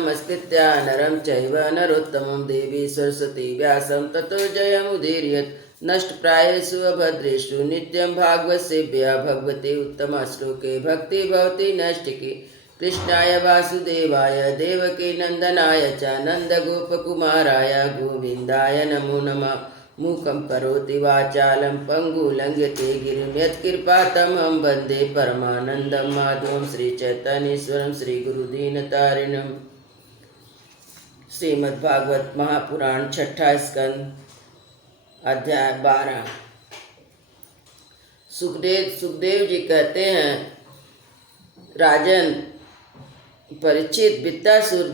नमस्कृत्य नरं चैव नरोत्तमं देवी सरस्वती व्यासं ततो जयमुदीरयेत् नष्टप्रायेषु अभद्रेषु नित्यं भागवतसेव्या भगवते उत्तमश्लोके भक्ति भवति नैष्टिकी कृष्णाय वासुदेवाय देवकी नंदनाय च नन्दगोपकुमाराय गोविन्दाय नमो नमः। मूकं करोति वाचालं पङ्गुलङ्घ्यते गिरिं यत्कृपातमहं वन्दे परमानन्दं माधवं श्रीचैतन्येश्वरं श्रीगुरुदीनतारिणम्। श्रीमद्भागवत महापुराण छठा स्कंद अध्याय 12। सुखदेव जी कहते हैं, राजन परीक्षित वित्तासुर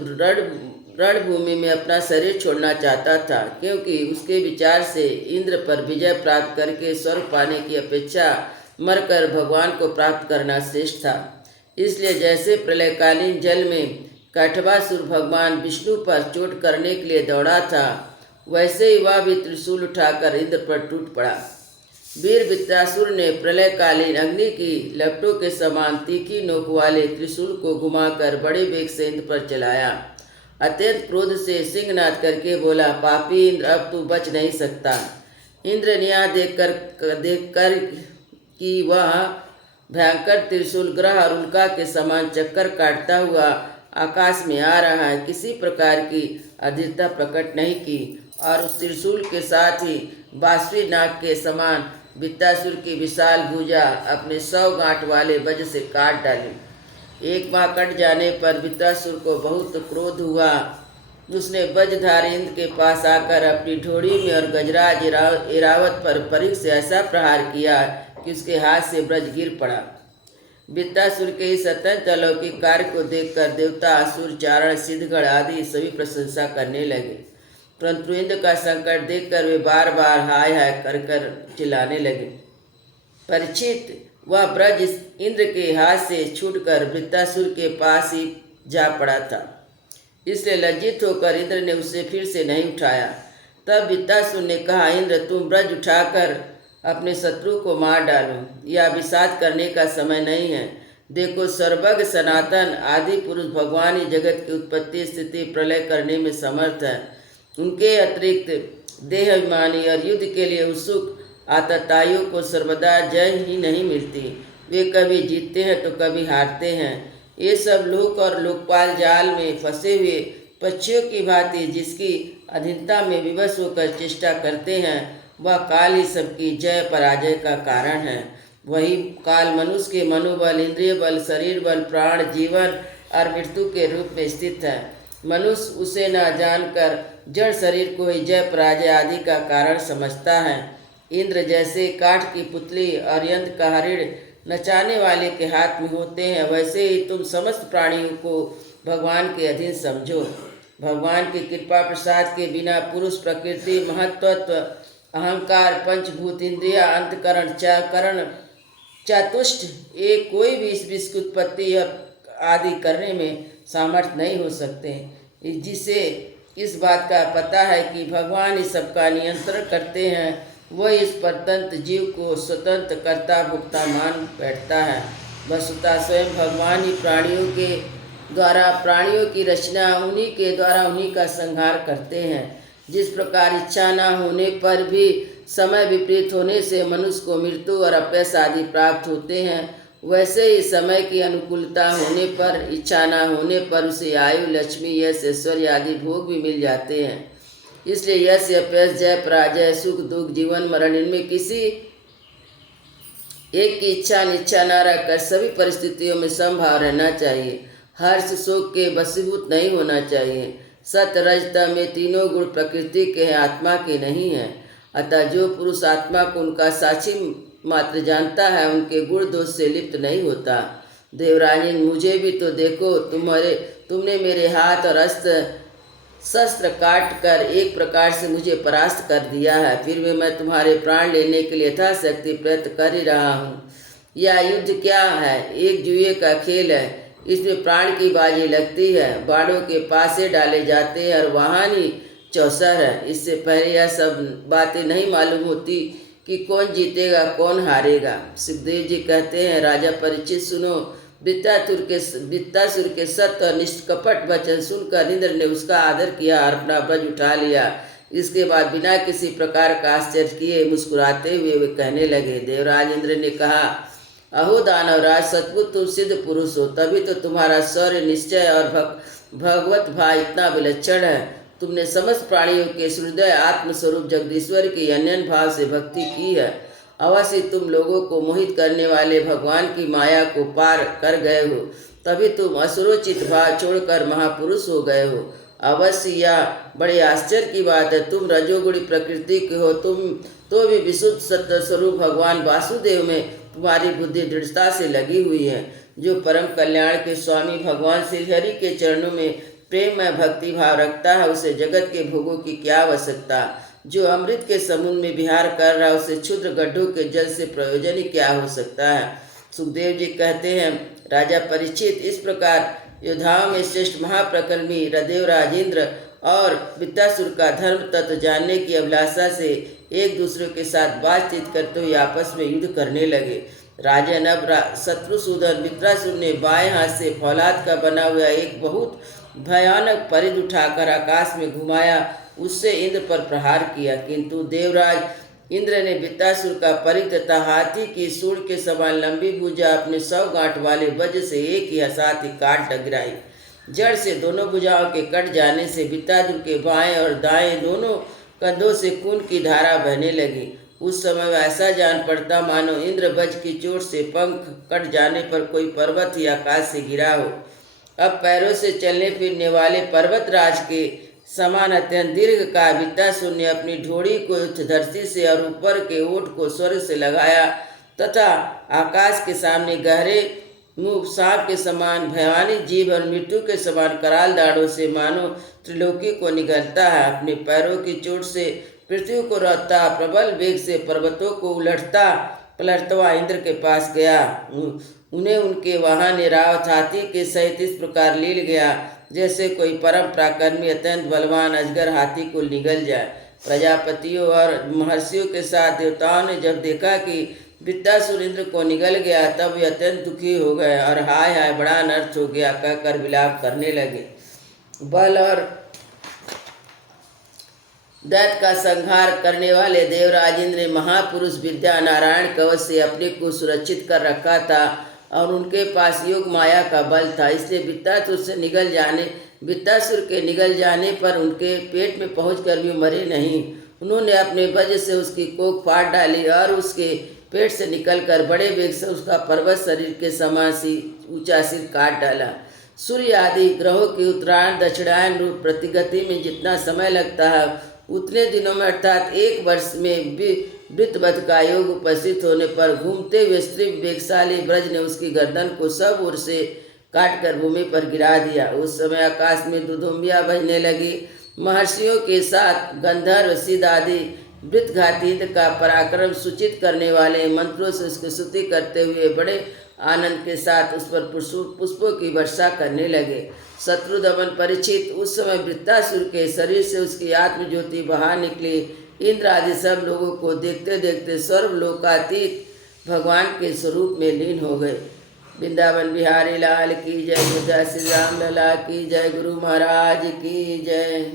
रणभूमि में अपना शरीर छोड़ना चाहता था, क्योंकि उसके विचार से इंद्र पर विजय प्राप्त करके स्वर्ग पाने की अपेक्षा मरकर भगवान को प्राप्त करना श्रेष्ठ था। इसलिए जैसे प्रलयकालीन जल में कैटभासुर भगवान विष्णु पर चोट करने के लिए दौड़ा था, वैसे ही वह भी त्रिशूल उठाकर इंद्र पर टूट पड़ा। वीर वित्तासुर ने प्रलयकालीन अग्नि की लपटों के समान तीखी नोक वाले त्रिशूल को घुमाकर बड़े वेग से इंद्र पर चलाया। अत्यंत क्रोध से सिंहनाद करके बोला, पापी इंद्र, अब तू बच नहीं सकता। इंद्र ने यह देखकर कि वह भयंकर त्रिशूल ग्रह और उल्का के समान चक्कर काटता हुआ आकाश में आ रहा है, किसी प्रकार की अधीरता प्रकट नहीं की और उस त्रिशूल के साथ ही बांसुरी नाग के समान वित्तासुर की विशाल भुजा अपने 100 गांठ वाले वज्र से काट डाली। एक माह कट जाने पर वित्तासुर को बहुत क्रोध हुआ। उसने वज्रधारी इंद्र के पास आकर अपनी ढोड़ी में और गजराज एरावत पर परिघ से ऐसा प्रहार किया कि उसके हाथ से ब्रज गिर पड़ा। वित्तासुर के इस अत्यंत अलौकिक कार्य को देखकर देवता, असुर, चारण, सिद्धगण आदि सभी प्रशंसा करने लगे, परंतु इंद्र का संकट देखकर वे बार बार हाय हाय कर कर चिल्लाने लगे। परीक्षित वह ब्रज इंद्र के हाथ से छूटकर वृत्तासुर के पास ही जा पड़ा था, इसलिए लज्जित होकर इंद्र ने उसे फिर से नहीं उठाया। तब वृत्तासुर ने कहा, इंद्र, तुम ब्रज उठाकर अपने शत्रु को मार डालो, यह विषाद करने का समय नहीं है। देखो, सर्वज्ञ सनातन आदि पुरुष भगवान ही जगत की उत्पत्ति स्थिति प्रलय करने में समर्थ है। उनके अतिरिक्त देहाभिमानी और युद्ध के लिए उत्सुक आतताइयों को सर्वदा जय ही नहीं मिलती। वे कभी जीतते हैं तो कभी हारते हैं। ये सब लोक और लोकपाल जाल में फंसे हुए पक्षियों की भांति जिसकी अधीनता में विवश होकर चेष्टा करते हैं, वह काल ही सबकी जय पराजय का कारण है। वही काल मनुष्य के मनोबल, इंद्रिय बल, शरीर बल, प्राण, जीवन और मृत्यु के रूप में स्थित है। मनुष्य उसे न जानकर जड़ शरीर को ही जय पराजय आदि का कारण समझता है। इंद्र जैसे काठ की पुतली और यंत्र का हरिण नचाने वाले के हाथ में होते हैं, वैसे ही तुम समस्त प्राणियों को भगवान के अधीन समझो। भगवान की कृपा प्रसाद के बिना पुरुष, प्रकृति, महत्त्व, अहंकार, पंचभूत, इंद्रिया, अंतकरण, करण, चातुष्ट एक कोई भी इस विश्व की उत्पत्ति आदि करने में सामर्थ्य नहीं हो सकते। जिसे इस बात का पता है कि भगवान ही सबका नियंत्रण करते हैं, वह इस परतंत्र जीव को स्वतंत्र कर्ता भुक्ता मान बैठता है। वस्तुतः स्वयं भगवान ही प्राणियों के द्वारा प्राणियों की रचना, उन्हीं के द्वारा उन्हीं का संहार करते हैं। जिस प्रकार इच्छा न होने पर भी समय विपरीत होने से मनुष्य को मृत्यु और अपयश आदि प्राप्त होते हैं, वैसे ही समय की अनुकूलता होने पर, इच्छा न होने पर उसे आयु, लक्ष्मी, यश, ऐश्वर्य आदि भोग भी मिल जाते हैं। इसलिए यश, अपयश, जय पराजय, सुख दुख, जीवन मरण, इनमें किसी एक की इच्छा अनिच्छा न रखकर सभी परिस्थितियों में समभाव रहना चाहिए। हर्ष शोक के वशीभूत नहीं होना चाहिए। सत्य रज तम ये तीनों गुण प्रकृति के हैं, आत्मा के नहीं हैं। अतः जो पुरुष आत्मा को उनका साक्षी मात्र जानता है, उनके गुण दोष से लिप्त नहीं होता। देवरानी, मुझे भी तो देखो, तुमने मेरे हाथ और शस्त्र काट कर एक प्रकार से मुझे परास्त कर दिया है, फिर भी मैं तुम्हारे प्राण लेने के लिए यथाशक्ति प्रयत्न कर ही रहा हूँ। यह युद्ध क्या है? एक जुए का खेल है। इसमें प्राण की बाजी लगती है, बाड़ों के पासे डाले जाते हैं और वहाँ ही चौसर है। इससे पहले यह सब बातें नहीं मालूम होती कि कौन जीतेगा कौन हारेगा। सुखदेव जी कहते हैं, राजा परीक्षित सुनो, वृत्तासुर के सत्य और निष्कपट वचन सुनकर इंद्र ने उसका आदर किया और अपना ब्रज उठा लिया। इसके बाद बिना किसी प्रकार का आश्चर्य किए मुस्कुराते हुए वे कहने लगे। देवराज इंद्र ने कहा, अहो दानवराज, सचमुच तुम सिद्ध पुरुष हो, तभी तो तुम्हारा शौर्य, निश्चय और भगवत भाव इतना विलक्षण है। तुमने समस्त प्राणियों के हृदय आत्मस्वरूप जगदीश्वर की अनन्य भाव से भक्ति की है। अवश्य तुम लोगों को मोहित करने वाले भगवान की माया को पार कर गए हो, तभी तुम असुरोचित भाव छोड़कर महापुरुष हो गए हो। अवश्य यह बड़े आश्चर्य की बात है, तुम रजोगुणी प्रकृति के हो, तुम तो भी विशुद्ध सत्य स्वरूप भगवान वासुदेव में तुम्हारी बुद्धि दृढ़ता से लगी हुई है। जो परम कल्याण के स्वामी भगवान श्रीहरि के चरणों में प्रेम में भक्ति भाव रखता है, उसे जगत के भोगों की क्या आवश्यकता। जो अमृत के समुद्र में विहार कर रहा है, उसे क्षुद्र गड्ढों के जल से प्रयोजन ही क्या हो सकता है। सुखदेव जी कहते हैं, राजा परीक्षित, इस प्रकार योद्धाओं में श्रेष्ठ महाप्रकर्मी देवराज इंद्र और वृत्तासुर का धर्म तत्व जानने की अभिलाषा से एक दूसरे के साथ बातचीत करते हुए आपस में युद्ध करने लगे। राजन, अब शत्रुसूदन वृत्तासुर ने बाएं हाथ से फौलाद का बना हुआ एक बहुत भयानक परिध उठाकर आकाश में घुमाया, उससे इंद्र पर प्रहार किया। किंतु देवराज इंद्र ने वृत्तासुर का परिध तथा हाथी की सूंड के समान लंबी भुजा अपने 100 गांठ वाले वज्र से एक ही साथ ही काट गिराई। जड़ से दोनों भुजाओं के कट जाने से वृत्तासुर के बाएं और दाएं दोनों कंधों से खून की धारा बहने लगी। उस समय ऐसा जान पड़ता मानो इंद्र वज्र की चोट से पंख कट जाने पर कोई पर्वत ही आकाश से गिरा हो। अब पैरों से चलने फिरने वाले पर्वतराज के समान अत्यंत दीर्घ का वृत्तासुर ने अपनी ढोड़ी को धरती से और ऊपर के ओठ को स्वर्ग से लगाया तथा आकाश के सामने गहरे मुंह सांप के समान भयानक जीव और मृत्यु के समान कराल दाढ़ों से मानो त्रिलोकी को निगलता है। अपने पैरों की चोट से पृथ्वी को रौंदता प्रबल वेग से पर्वतों को उलटता पलटता इंद्र के पास गया। उन्हें उनके वाहन निरावत हाथी के सहित इस प्रकार लील गया जैसे कोई परम पराक्रमी अत्यंत बलवान अजगर हाथी को निगल जाए। प्रजापतियों और महर्षियों के साथ देवताओं ने जब देखा कि वृत्तासुर इंद्र को निगल गया, तब वे अत्यंत दुखी हो गए और हाय हाय बड़ा अनर्थ हो गया कहकर विलाप करने लगे। बल और दैत्य का संहार करने वाले देवराज इंद्र ने महापुरुष विद्या नारायण कवच से अपने को सुरक्षित कर रखा था और उनके पास योग माया का बल था। इसलिए वृत्तासुर के निगल जाने पर उनके पेट में पहुंचकर भी मरे नहीं। उन्होंने अपने वज्र से उसकी कोख फाड़ डाली और उसके पेट से निकलकर बड़े वेग से उसका पर्वत शरीर के समान ऊंचा सिर काट डाला। सूर्य आदि ग्रहों की उत्तरायण दक्षिणायन रूप प्रतिगति में जितना समय लगता है, उतने दिनों में अर्थात 1 वर्ष में वृत्तवत का योग उपस्थित होने पर घूमते हुए स्त्री वेगशाली ब्रज ने उसकी गर्दन को सब ओर से काटकर भूमि पर गिरा दिया। उस समय आकाश में दुधुम्बियाँ बजने लगी। महर्षियों के साथ गंधर्व सिद्ध आदि वृत्तघाती इंद्र का पराक्रम सूचित करने वाले मंत्रों से उसकी स्तुति करते हुए बड़े आनंद के साथ उस पर पुष्पों की वर्षा करने लगे। शत्रु दमन परीक्षित, उस समय वृत्तासुर के शरीर से उसकी आत्मज्योति बाहर निकली। इंद्र आदि सब लोगों को देखते देखते सर्वलोकातीत भगवान के स्वरूप में लीन हो गए। वृंदावन बिहारी लाल की जय, बुद्धा श्री राम लला की जय, गुरु महाराज की जय।